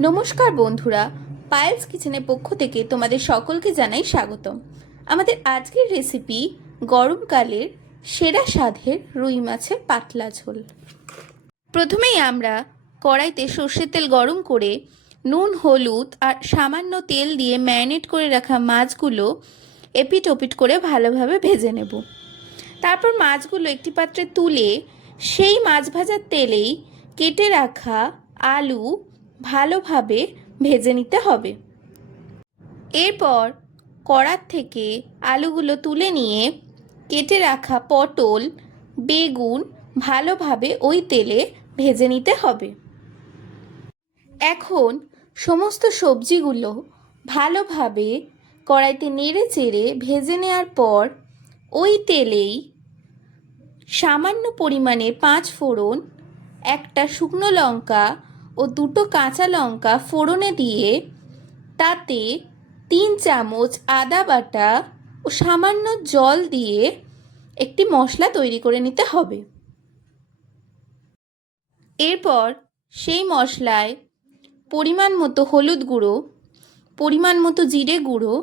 নমস্কার বন্ধুরা, পায়েলস কিচেনের পক্ষ থেকে তোমাদের সকলকে জানাই স্বাগতম। আমাদের আজকের রেসিপি গরমকালের সেরা স্বাদের রুই মাছের পাতলা ঝোল। প্রথমেই আমরা কড়াইতে সর্ষের তেল গরম করে নুন, হলুদ আর সামান্য তেল দিয়ে ম্যারিনেট করে রাখা মাছগুলো এপিট ওপিট করে ভালোভাবে ভেজে নেব। তারপর মাছগুলো একটি পাত্রে তুলে সেই মাছ ভাজার তেলেই কেটে রাখা আলু ভালোভাবে ভেজে নিতে হবে। এরপর কড়ার থেকে আলুগুলো তুলে নিয়ে কেটে রাখা পটল, বেগুন ভালোভাবে ওই তেলে ভেজে নিতে হবে। এখন সমস্ত সবজিগুলো ভালোভাবে কড়াইতে নেড়ে চেড়ে ভেজে নেওয়ার পর ওই তেলেই সামান্য পরিমাণে 5 ফোড়ন, একটা শুকনো লঙ্কা ও 2টো কাঁচা লঙ্কা ফোড়নে দিয়ে তাতে 3 চামচ আদা বাটা ও সামান্য জল দিয়ে একটি মশলা তৈরি করে নিতে হবে। এরপর সেই মশলায় পরিমাণ মতো হলুদ গুঁড়ো, পরিমাণ মতো জিরে গুঁড়ো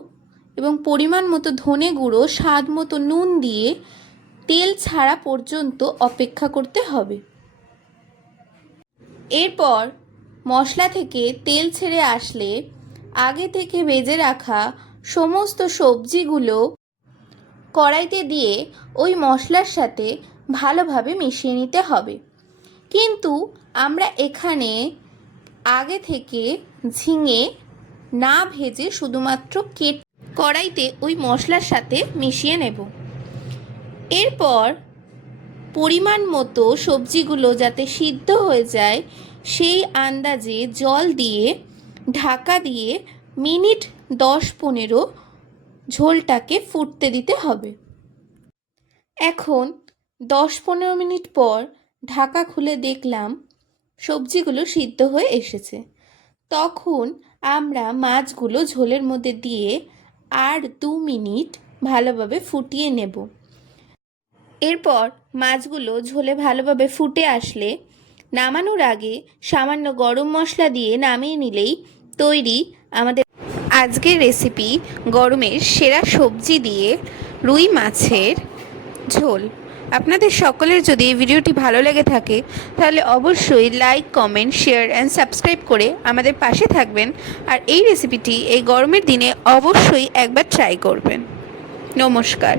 এবং পরিমাণ মতো ধনে গুঁড়ো, স্বাদ মতো নুন দিয়ে তেল ছাড়া পর্যন্ত অপেক্ষা করতে হবে। এরপর মশলা থেকে তেল ছেড়ে আসলে আগে থেকে ভেজে রাখা সমস্ত সবজিগুলো কড়াইতে দিয়ে ওই মশলার সাথে ভালোভাবে মিশিয়ে নিতে হবে। কিন্তু আমরা এখানে আগে থেকে ঝিঙে না ভেজে শুধুমাত্র কড়াইতে ওই মশলার সাথে মিশিয়ে নেব। এরপর পরিমাণ মতো সবজিগুলো যাতে সিদ্ধ হয়ে যায় সেই আন্দাজে জল দিয়ে ঢাকা দিয়ে মিনিট 10-15 ঝোলটাকে ফুটতে দিতে হবে। এখন 10-15 মিনিট পর ঢাকা খুলে দেখলাম সবজিগুলো সিদ্ধ হয়ে এসেছে। তখন আমরা মাছগুলো ঝোলের মধ্যে দিয়ে আর 2 মিনিট ভালোভাবে ফুটিয়ে নেব। এরপর মাছগুলো ঝোলে ভালোভাবে ফুটে আসলে নামানোর আগে সামান্য গরম মশলা দিয়ে নামিয়ে নিলেই তৈরি আমাদের আজকের রেসিপি গরমের সেরা সবজি দিয়ে রুই মাছের ঝোল। আপনাদের সকলের যদি এই ভিডিওটি ভালো লেগে থাকে তাহলে অবশ্যই like, comment, share and subscribe করে আমাদের পাশে থাকবেন। আর এই রেসিপিটি এই গরমের দিনে অবশ্যই একবার ট্রাই করবেন। নমস্কার।